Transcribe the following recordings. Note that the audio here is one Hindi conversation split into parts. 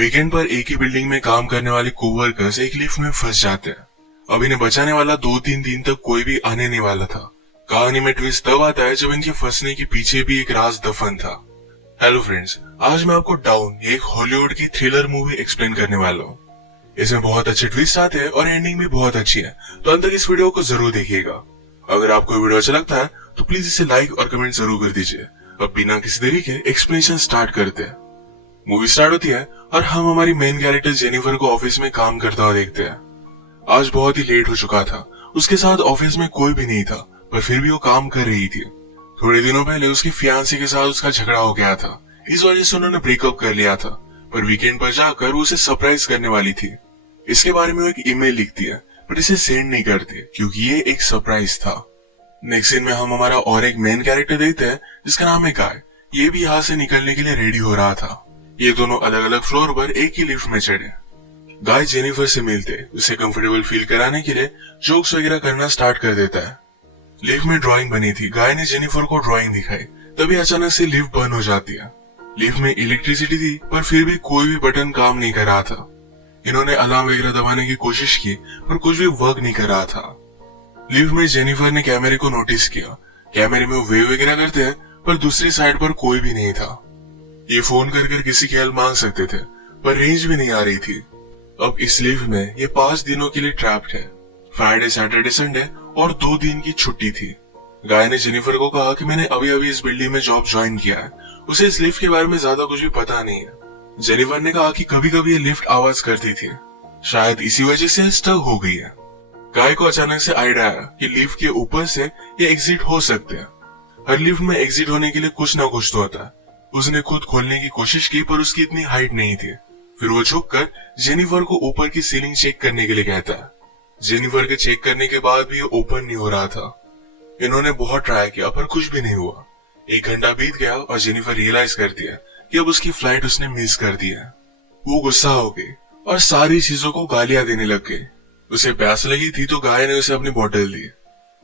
वीकेंड पर एक ही बिल्डिंग में काम करने वाले कोवर्कर्स एक लिफ्ट में फंस जाते हैं। अब इन्हें बचाने वाला 2-3 दिन तक कोई भी आने नहीं वाला था। कहानी में ट्विस्ट तब आता है जब इनके फंसने के पीछे भी एक राज दफन था। हेलो फ्रेंड्स, आज मैं आपको डाउन एक हॉलीवुड की थ्रिलर मूवी एक्सप्लेन करने वाला हूँ। इसमें बहुत अच्छे ट्विस्ट आते हैं और एंडिंग भी बहुत अच्छी है, तो अंत तक इस वीडियो को जरूर देखिएगा। अगर आपको वीडियो अच्छा लगता है तो प्लीज इसे लाइक और कमेंट जरूर कर दीजिए। अब बिना किसी देरी के एक्सप्लेनेशन स्टार्ट करते हैं। मूवी स्टार्ट होती है और हम हमारी मेन कैरेक्टर जेनिफर को ऑफिस में काम करता हुआ देखते हैं। आज बहुत ही लेट हो चुका था। उसके साथ ऑफिस में कोई भी नहीं था, पर फिर भी वो काम कर रही थी। थोड़े दिनों पहले उसकी फियांसी के साथ उसका झगड़ा हो गया था, इस वजह से उन्होंने ब्रेकअप कर लिया था। पर वीकेंड पर जाकर वो उसे सरप्राइज करने वाली थी। इसके बारे में वो एक ईमेल लिखती है, पर इसे सेंड नहीं करती क्योंकि ये एक सरप्राइज था। नेक्स्ट सीन में हम हमारा और एक मेन कैरेक्टर देखते हैं जिसका नाम है गाय। ये भी यहाँ से निकलने के लिए रेडी हो रहा था। ये दोनों अलग अलग फ्लोर पर एक ही लिफ्ट में चढ़े। गाय जेनिफर से मिलते उसे कंफर्टेबल फील कराने के लिए जोक्स वगैरह करना स्टार्ट कर देता है। लिफ्ट में ड्राइंग बनी थी। गाय ने जेनिफर को ड्राइंग दिखाई, तभी अचानक से लिफ्ट बंद हो जाती है। लिफ्ट में इलेक्ट्रिसिटी थी, पर फिर भी कोई भी बटन काम नहीं कर रहा था। इन्होंने अलार्म वगैरह दबाने की कोशिश की, पर कुछ भी वर्क नहीं कर रहा था। लिफ्ट में जेनिफर ने कैमरे को नोटिस किया। कैमरे में वो वेव वगैरह करते हैं, पर दूसरी साइड पर कोई भी नहीं था। ये फोन कर किसी की हेल्प मांग सकते थे, पर रेंज भी नहीं आ रही थी। अब इस लिफ्ट में ये 5 दिनों के लिए ट्रैप्ड है। फ्राइडे, सैटरडे, संडे और 2 दिन की छुट्टी थी। गाय ने जेनिफर को कहा कि मैंने अभी अभी इस बिल्डिंग में जॉब ज्वाइन किया है, उसे इस लिफ्ट के बारे में ज्यादा कुछ भी पता नहीं है। जेनिफर ने कहा कि कभी कभी ये लिफ्ट आवाज करती थी, शायद इसी वजह से स्टक हो गई है। गाय को अचानक से आइडिया आया कि लिफ्ट के ऊपर से ये एग्जिट हो सकते हैं। हर लिफ्ट में एग्जिट होने के लिए कुछ ना कुछ तो होता है। उसने खुद खोलने की कोशिश की, पर उसकी इतनी हाइट नहीं थी। फिर वो झुककर जेनिफर को ऊपर की सीलिंग चेक करने के लिए कहता है। जेनिफर के चेक करने के बाद भी ये ओपन नहीं हो रहा था। इन्होंने बहुत ट्राई किया, पर कुछ भी नहीं हुआ। 1 घंटा बीत गया और जेनिफर रियलाइज करती है कि अब उसकी फ्लाइट उसने मिस कर दी है। वो गुस्सा हो गई और सारी चीजों को गालियां देने लग गई। उसे प्यास लगी थी तो गाय ने उसे अपनी बोतल दी।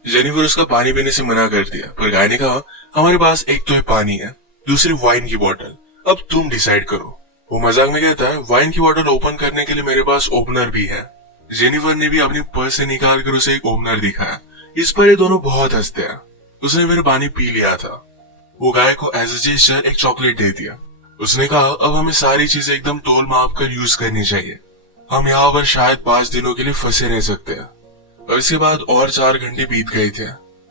जेनिफर उसका पानी पीने से मना कर दिया, पर गाय ने कहा हमारे पास एक तो पानी है, दूसरी वाइन की बोतल, अब तुम डिसाइड करो। वो मजाक में कहता है वाइन की बोतल ओपन करने के लिए मेरे पास ओपनर भी है। जेनिफर ने भी अपनी पर्स से निकाल कर उसे एक ओपनर दिखाया। इस पर ये दोनों बहुत हंसते हैं। उसने फिर पानी पी लिया था। वो गाय को एज अ जेस्चर एक चॉकलेट दे दिया। उसने कहा अब हमें सारी चीजें एकदम तोल माप कर यूज करनी चाहिए। हम यहाँ पर शायद 5 दिनों के लिए फंसे रह सकते हैं। और इसके बाद और 4 घंटे बीत गए थे।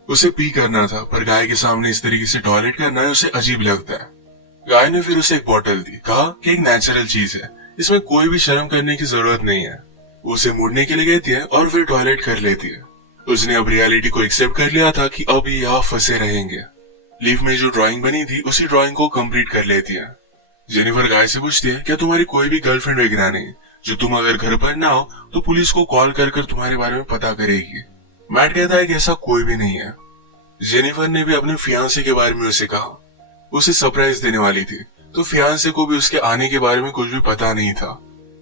उसे पी करना था, पर गाय के सामने इस तरीके से टॉयलेट करना है उसे अजीब लगता है। गाय ने फिर उसे एक बोतल दी, कहा कि एक नेचुरल चीज है, इसमें कोई भी शर्म करने की जरूरत नहीं है। वो उसे मुड़ने के लिए कहती है और फिर टॉयलेट कर लेती है। उसने अब रियलिटी को एक्सेप्ट कर लिया था कि अब ये यहाँ फंसे रहेंगे। लिफ्ट में जो ड्राइंग बनी थी उसी ड्राइंग को कंप्लीट कर लेती है। जेनिफर गाय से पूछती है क्या तुम्हारी कोई भी गर्लफ्रेंड वगैरह नहीं, जो तुम अगर घर पर ना हो तो पुलिस को कॉल कर तुम्हारे बारे में पता करेगी। मैट कहता है कि ऐसा कोई भी नहीं है। जेनिफर ने भी अपने फियांसे के बारे में उसे कहा। उसे सरप्राइज देने वाली थी, तो फियांसे को भी उसके आने के बारे में कुछ भी पता नहीं था।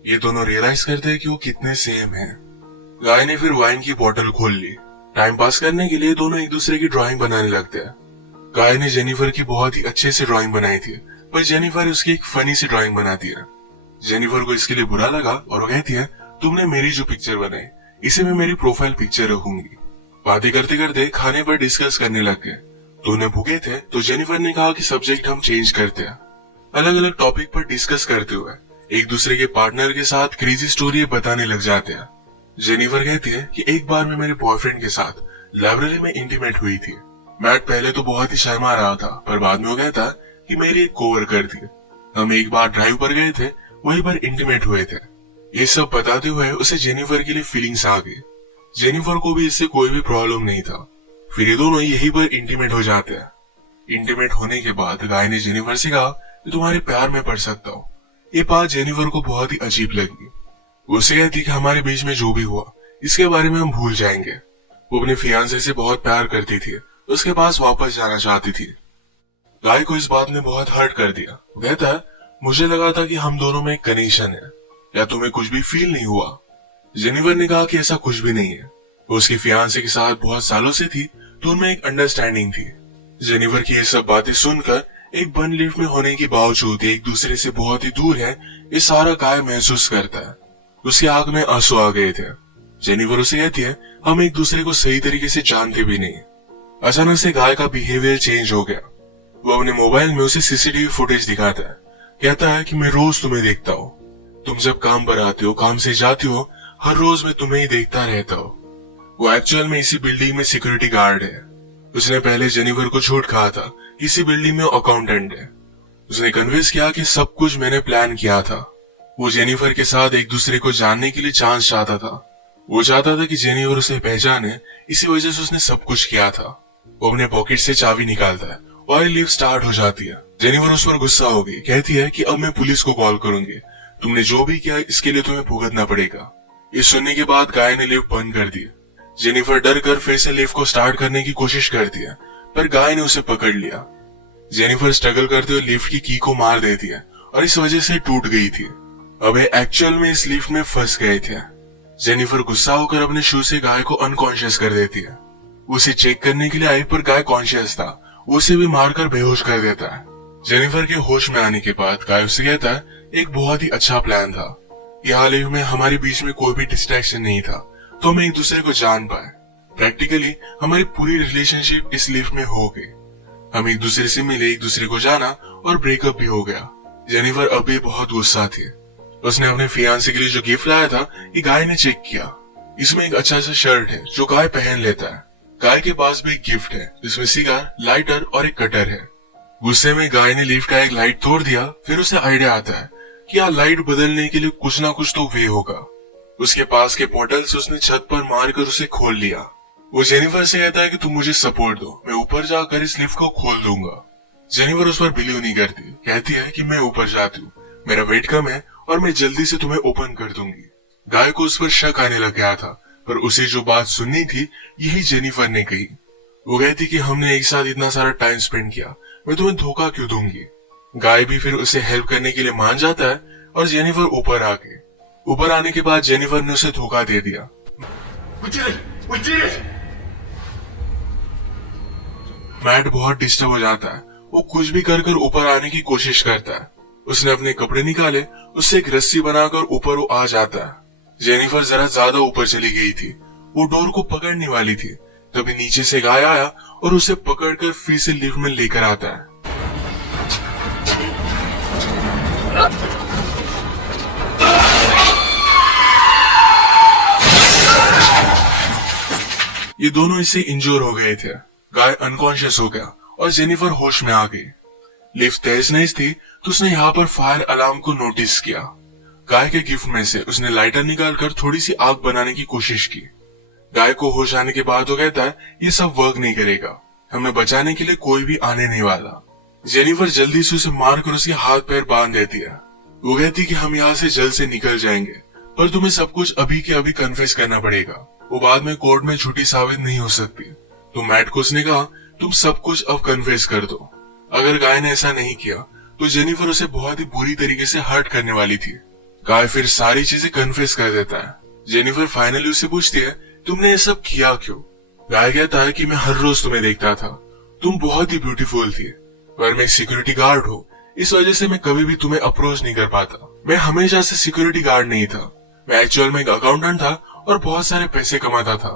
ये दोनों रियलाइज करते हैं कि वो कितने सेम हैं। गाय ने फिर वाइन की बोतल खोल ली। टाइम पास करने के लिए दोनों एक दूसरे की ड्राइंग बनाने लगते हैं। गाय ने जेनिफर की बहुत ही अच्छे से ड्राइंग बनाई थी, पर जेनिफर उसकी एक फनी सी ड्राइंग बनाती है। जेनिफर को इसके लिए बुरा लगा और वो कहती है तुमने मेरी जो पिक्चर बनाई इसे मैं मेरी प्रोफाइल पिक्चर रखूंगी। बातें करते करते खाने पर डिस्कस करने लग गए। दोनों भूखे थे तो जेनिफर ने कहा कि सब्जेक्ट हम चेंज करते हैं। अलग अलग टॉपिक पर डिस्कस करते हुए एक दूसरे के पार्टनर के साथ क्रेजी स्टोरी बताने लग जाते हैं। जेनिफर कहती है कि एक बार मैं मेरे बॉयफ्रेंड के साथ लाइब्रेरी में इंटीमेट हुई थी। मैट पहले तो बहुत ही शर्मा रहा था, पर बाद में वो कहता कि मेरी एक कोवर्कर थी। हम एक बार ड्राइव पर गए थे, वहीं पर इंटीमेट हुए थे। ये सब बताते हुए उसे जेनिफर के लिए फीलिंग्स आ गई। जेनिफर को भी इससे कोई भी प्रॉब्लम नहीं था। फिर ये दोनों यहीं पर इंटीमेट हो जाते हैं। इंटीमेट होने के बाद गाय ने जेनिफर से कहा कि तुम्हारे प्यार में पड़ सकता हूँ। ये बात जेनिफर को बहुत ही अजीब लगी। वो उसे कहती कि हमारे बीच में जो भी हुआ इसके बारे में हम भूल जाएंगे। वो अपने फियांसे से बहुत प्यार करती थी, उसके पास वापस जाना चाहती थी। गाय को इस बात ने बहुत हर्ट कर दिया। कहता है मुझे लगा था कि हम दोनों में एक कनेक्शन है, या तुम्हें कुछ भी फील नहीं हुआ। जेनिफर ने कहा कि ऐसा कुछ भी नहीं है। वो उसके फियांसे के साथ बहुत सालों से थी, तो उनमें एक अंडरस्टैंडिंग थी। जेनिफर की ये सब बातें सुनकर एक बंद लिफ्ट में होने के बावजूद एक दूसरे से बहुत ही दूर है, ये सारा गाय महसूस करता है। उसकी आंख में आंसू आ गए थे। जेनिफर उसे कहती है, हम एक दूसरे को सही तरीके से जानते भी नहीं। अचानक से गाय का बिहेवियर चेंज हो गया। वो अपने मोबाइल में उसे सीसीटीवी फुटेज दिखाता है। कहता है कि मैं रोज तुम्हें देखता हूँ। तुम जब काम पर आते हो, काम से जाती हो, हर रोज मैं तुम्हें ही देखता रहता हूँ। वो एक्चुअल में इसी बिल्डिंग में सिक्योरिटी गार्ड है। उसने पहले जेनिफर को झूठ कहा था, इसी बिल्डिंग में अकाउंटेंट है। उसने कन्विंस किया कि सब कुछ मैंने प्लान किया था। वो जेनिफर के साथ एक दूसरे को जानने के लिए चांस चाहता था। वो चाहता था कि जेनिफर उसे पहचाने, इसी वजह से उसने सब कुछ किया था। वो अपने पॉकेट से चाबी निकालता है और लिफ्ट स्टार्ट हो जाती है। जेनिफर उस पर गुस्सा हो गई, कहती है कि अब मैं पुलिस को कॉल करूंगी। तुमने जो भी किया इसके लिए तुम्हें भुगतना पड़ेगा। ये सुनने के बाद गाय ने लिफ्ट बंद कर दी। जेनिफर डर कर फिर से लिफ्ट को स्टार्ट करने की कोशिश करती है, पर गाय ने उसे पकड़ लिया। जेनिफर स्ट्रगल करते हुए लिफ्ट की की को मार देती है और इस वजह से टूट गई थी। अब एक्चुअल में इस लिफ्ट में फंस गए थे। जेनिफर गुस्सा होकर अपने शू से गाय को अनकॉन्शियस कर देती है। उसे चेक करने के लिए आई, पर गाय कॉन्शियस था। उसे भी मारकर बेहोश कर देता है। जेनिफर के होश में आने के बाद गाय उसे कहता है, एक बहुत ही अच्छा प्लान था। यहाँ लिफ्ट में हमारे बीच में कोई भी डिस्ट्रैक्शन नहीं था, तो हम एक दूसरे को जान पाए। प्रैक्टिकली हमारी पूरी रिलेशनशिप इस लिफ्ट में हो गई। हम एक दूसरे से मिले, एक दूसरे को जाना और ब्रेकअप भी हो गया। जेनिफर अभी बहुत गुस्सा थी। उसने अपने फियांसे के लिए जो गिफ्ट लाया था, ये गाय ने चेक किया। इसमें एक अच्छा सा शर्ट है जो गाय पहन लेता है। गाय के पास भी एक गिफ्ट है जिसमें सिगार, लाइटर और एक कटर है। गुस्से में गाय ने लिफ्ट का एक लाइट तोड़ दिया। फिर उसे आइडिया आता है कि यहाँ लाइट बदलने के लिए कुछ ना कुछ तो वे होगा। उसके पास के पोर्टल से उसने छत पर मारकर उसे खोल लिया। वो जेनिफर से कहता है कि तुम मुझे सपोर्ट दो, मैं ऊपर जाकर इस लिफ्ट को खोल दूंगा। जेनिफर उस पर बिलीव नहीं करती, कहती है कि मैं ऊपर जाती हूँ, मेरा वेट कम है और मैं जल्दी से तुम्हें ओपन कर दूंगी। गाय को उस पर शक आने लग गया था, पर उसे जो बात सुननी थी यही जेनिफर ने कही। वो कहती कि हमने एक साथ इतना सारा टाइम स्पेंड किया, मैं तुम्हें धोखा क्यों दूंगी। गाय भी फिर उसे हेल्प करने के लिए मान जाता है और जेनिफर ऊपर आने के बाद जेनिफर ने उसे धोखा दे दिया। मैट बहुत डिस्टर्ब हो जाता है। वो कुछ भी कर कर ऊपर आने की कोशिश करता है। उसने अपने कपड़े निकाले, उससे एक रस्सी बनाकर ऊपर वो आ जाता है। जेनिफर जरा ज्यादा ऊपर चली गई थी। वो डोर को पकड़ने वाली थी, तभी नीचे से गाय आया और उसे पकड़कर फिर से लिफ्ट में लेकर आता है। ये दोनों इससे इंजोर हो गए थे। गाय अनकॉन्शियस हो गया और जेनिफर होश में आ गई। लिफ्ट तेज नहीं थी तो उसने यहाँ पर फायर अलार्म को नोटिस किया। गाय के गिफ्ट में से उसने लाइटर निकालकर थोड़ी सी आग बनाने की कोशिश की। गाय को होश आने के बाद वो कहता है, ये सब वर्क नहीं करेगा, हमें बचाने के लिए कोई भी आने नहीं वाला। जेनिफर जल्दी से उसे मारकर उसके हाथ पैर बांध देती है। वो कहती कि हम यहाँ से जल्द से निकल जाएंगे, पर तुम्हें सब कुछ अभी के अभी कन्फेस करना पड़ेगा। वो बाद में कोर्ट में झूठी साबित नहीं हो सकती। तो मैट को उसने कहा, तुम सब कुछ अब कन्फेस कर दो। अगर गाय ने ऐसा नहीं किया तो जेनिफर उसे बहुत ही बुरी तरीके से हर्ट करने वाली थी। गाय फिर सारी चीजें कन्फेस कर देता है। जेनिफर फाइनली उससे पूछती है, तुमने ये सब किया क्यों। गाय कहता है कि मैं हर रोज तुम्हें देखता था, तुम बहुत ही ब्यूटीफुल थी, पर मैं सिक्योरिटी गार्ड हूँ, इस वजह से मैं कभी भी तुम्हें अप्रोच नहीं कर पाता। मैं हमेशा से सिक्योरिटी गार्ड नहीं था, मैं एक्चुअल में एक अकाउंटेंट था और बहुत सारे पैसे कमाता था।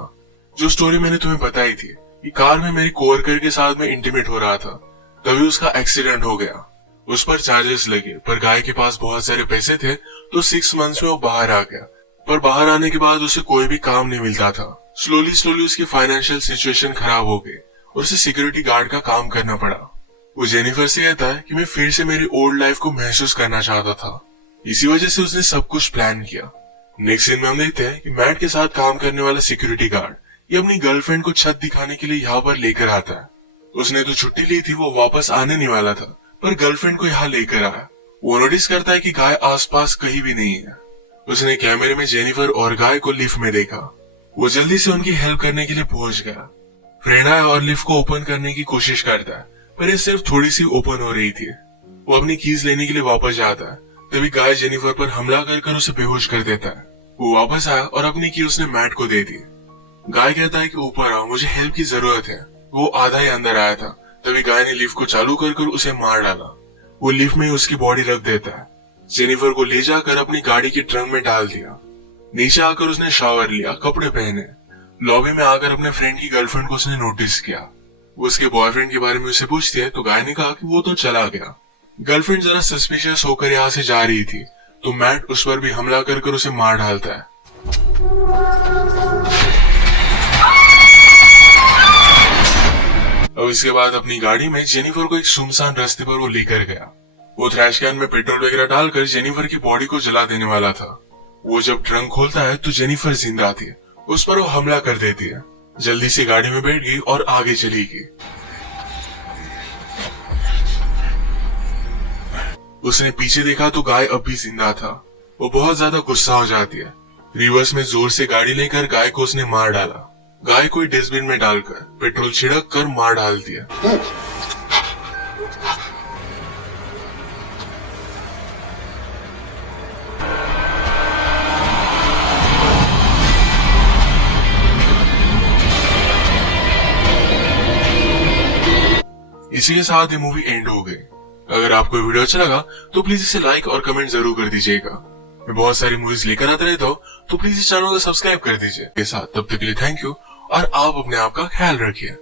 जो स्टोरी मैंने तुम्हें बताई थी, ये कार में मेरी कोवर्कर के साथ में इंटीमेट हो रहा था, तभी उसका एक्सीडेंट हो गया। उस पर चार्जेस लगे, पर गाय के पास बहुत सारे पैसे थे तो 6 मंथ्स में वो बाहर आ गया। पर बाहर आने के बाद उसे कोई भी काम नहीं मिलता था। स्लोली उसकी फाइनेंशियल सिचुएशन खराब हो गई और उसे सिक्योरिटी गार्ड का काम करना पड़ा। वो जेनिफर से कहता है कि मैं फिर से मेरी ओल्ड लाइफ को महसूस करना चाहता था, इसी वजह से उसने सब कुछ प्लान किया। नेक्स्ट सीन में हम देखते हैं कि मैट के साथ काम करने वाला सिक्योरिटी गार्ड ये अपनी गर्लफ्रेंड को छत दिखाने के लिए यहाँ पर लेकर आता है। उसने तो छुट्टी ली थी, वो वापस आने नहीं वाला था, पर गर्लफ्रेंड को यहाँ लेकर आया। वो नोटिस करता है कि गाय आसपास कहीं भी नहीं है। उसने कैमरे में जेनिफर और गाय को लिफ्ट में देखा। वो जल्दी से उनकी हेल्प करने के लिए पहुंच गया। फ्रेंड आया और लिफ्ट को ओपन करने की कोशिश करता है, पर ये सिर्फ थोड़ी सी ओपन हो रही थी। वो अपनी कीज लेने के लिए वापस जाता है, तभी गाय जेनिफर पर हमला कर उसे बेहोश कर देता है। वो वापस आया और अपनी की उसने मैट को दे दी। गाय कहता है कि ऊपर आओ, मुझे हेल्प की जरूरत है। वो आधा ही अंदर आया था, तभी गाय ने लिफ्ट को चालू कर उसे मार डाला। वो लिफ्ट में उसकी बॉडी रख देता है। जेनिफर को ले जाकर अपनी गाड़ी के ट्रंक में डाल दिया। नीचे आकर उसने शावर लिया, कपड़े पहने। लॉबी में आकर अपने फ्रेंड की गर्लफ्रेंड को उसने नोटिस किया। वो उसके बॉयफ्रेंड के बारे में उसे पूछती है तो गाय ने कहा कि वो तो चला गया। गर्लफ्रेंड जरा सस्पिशियस होकर यहाँ से जा रही थी तो मैट उस पर भी हमला कर उसे मार डालता है। अब इसके बाद अपनी गाड़ी में जेनिफर को एक सुनसान रास्ते पर वो लेकर गया। वो थ्रैश कैन में पेट्रोल वगैरह डालकर जेनिफर की बॉडी को जला देने वाला था। वो जब ट्रंक खोलता है तो जेनिफर जिंदा थी। उस पर वो हमला कर देती है। जल्दी से गाड़ी में बैठ गई और आगे चली गई। उसने पीछे देखा तो गाय अब भी जिंदा था। वो बहुत ज्यादा गुस्सा हो जाती है। रिवर्स में जोर से गाड़ी लेकर गाय को उसने मार डाला। गाय को डस्टबिन में डालकर पेट्रोल छिड़क कर मार डाल दिया। इसी के साथ ये मूवी एंड हो गई। अगर आपको वीडियो अच्छा लगा तो प्लीज इसे लाइक और कमेंट जरूर कर दीजिएगा। मैं बहुत सारी मूवीज लेकर आता रहता हूँ तो प्लीज इस चैनल को सब्सक्राइब कर दीजिए। के साथ तब तक के लिए थैंक यू और आप अपने आप का ख्याल रखिए।